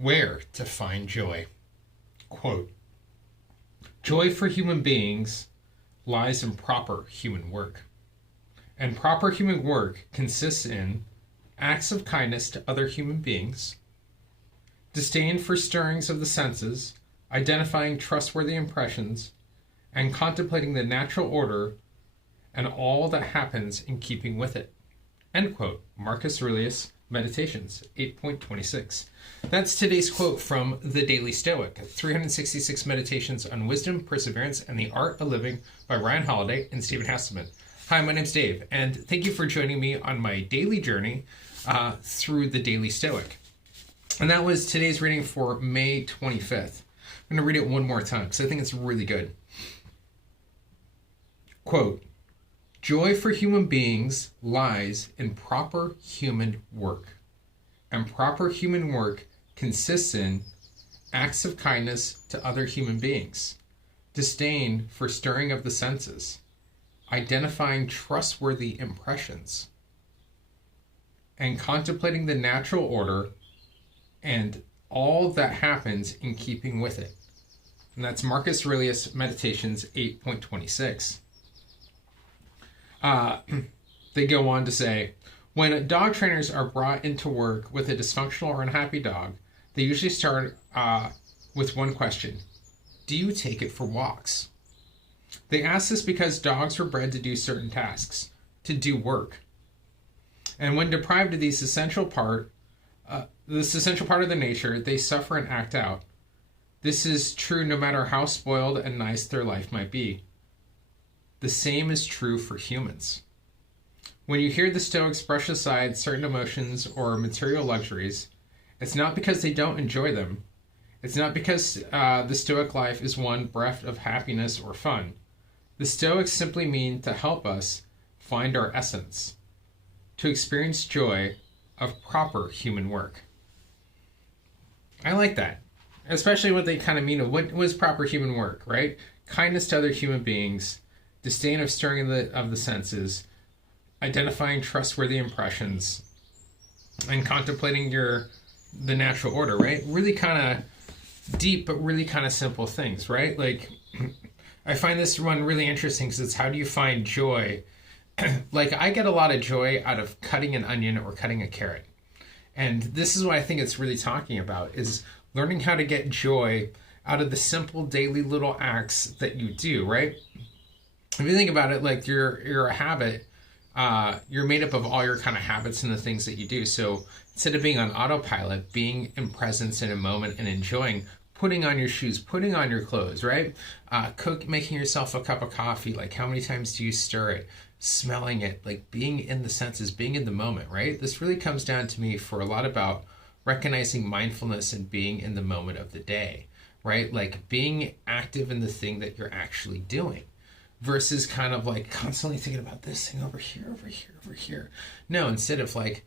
where to find joy. Quote, "Joy for human beings lies in proper human work. And proper human work consists in acts of kindness to other human beings, disdain for stirrings of the senses, identifying trustworthy impressions, and contemplating the natural order and all that happens in keeping with it." End quote. Marcus Aurelius, Meditations, 8.26. That's today's quote from the Daily Stoic, 366 Meditations on Wisdom, Perseverance, and the Art of Living by Ryan Holiday and Stephen Hasselman. Hi, my name's Dave, and thank you for joining me on my daily journey through the Daily Stoic. And that was today's reading for May 25th. I'm going to read it one more time because I think it's really good. Quote, "Joy for human beings lies in proper human work, and proper human work consists in acts of kindness to other human beings, disdain for stirring of the senses, identifying trustworthy impressions, and contemplating the natural order and all that happens in keeping with it." And that's Marcus Aurelius, Meditations, 8.26. They go on to say, when dog trainers are brought into work with a dysfunctional or unhappy dog, they usually start with one question: do you take it for walks? They ask this because dogs were bred to do certain tasks, to do work. And when deprived of this essential part of their nature, they suffer and act out. This is true no matter how spoiled and nice their life might be. The same is true for humans. When you hear the Stoics brush aside certain emotions or material luxuries, it's not because they don't enjoy them. It's not because the Stoic life is one bereft of happiness or fun. The Stoics simply mean to help us find our essence, to experience joy of proper human work. I like that, especially what they kind of mean of what was proper human work, right? Kindness to other human beings, disdain of stirring of the senses, identifying trustworthy impressions, and contemplating the natural order, right? Really kind of deep, but really kind of simple things, right? Like, I find this one really interesting because it's how do you find joy? Like, I get a lot of joy out of cutting an onion or cutting a carrot. And this is what I think it's really talking about, is learning how to get joy out of the simple daily little acts that you do, right? If you think about it, like you're a habit, you're made up of all your kind of habits and the things that you do. So instead of being on autopilot, being in presence in a moment and enjoying, putting on your shoes, putting on your clothes, right? Making yourself a cup of coffee. Like, how many times do you stir it? Smelling it, like being in the senses, being in the moment, right? This really comes down to me for a lot about recognizing mindfulness and being in the moment of the day, right? Like being active in the thing that you're actually doing versus kind of like constantly thinking about this thing over here, over here, over here. No, instead of like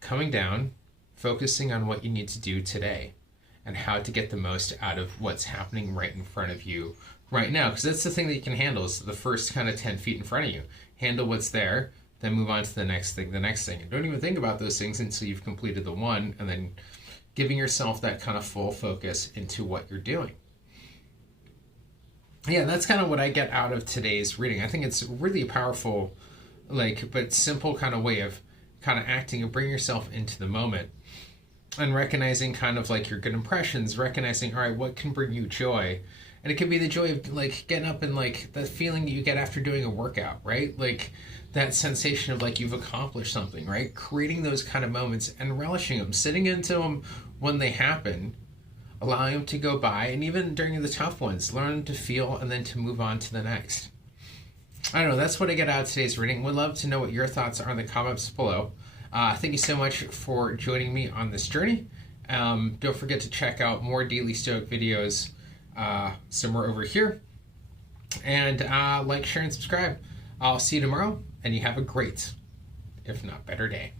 coming down, focusing on what you need to do today and how to get the most out of what's happening right in front of you right now. Because that's the thing that you can handle, is the first kind of 10 feet in front of you. Handle what's there, then move on to the next thing. And don't even think about those things until you've completed the one, and then giving yourself that kind of full focus into what you're doing. Yeah, that's kind of what I get out of today's reading. I think it's really a powerful, but simple kind of way of kind of acting and bring yourself into the moment and recognizing kind of like your good impressions, recognizing, all right, what can bring you joy? And it could be the joy of like getting up and like the feeling that you get after doing a workout, right? Like that sensation of like you've accomplished something, right? Creating those kind of moments and relishing them, sitting into them when they happen, allowing them to go by, and even during the tough ones, learn to feel and then to move on to the next. I don't know, that's what I get out of today's reading. Would love to know what your thoughts are in the comments below. Thank you so much for joining me on this journey. Don't forget to check out more Daily Stoic videos somewhere over here. And like, share, and subscribe. I'll see you tomorrow, and you have a great, if not better, day.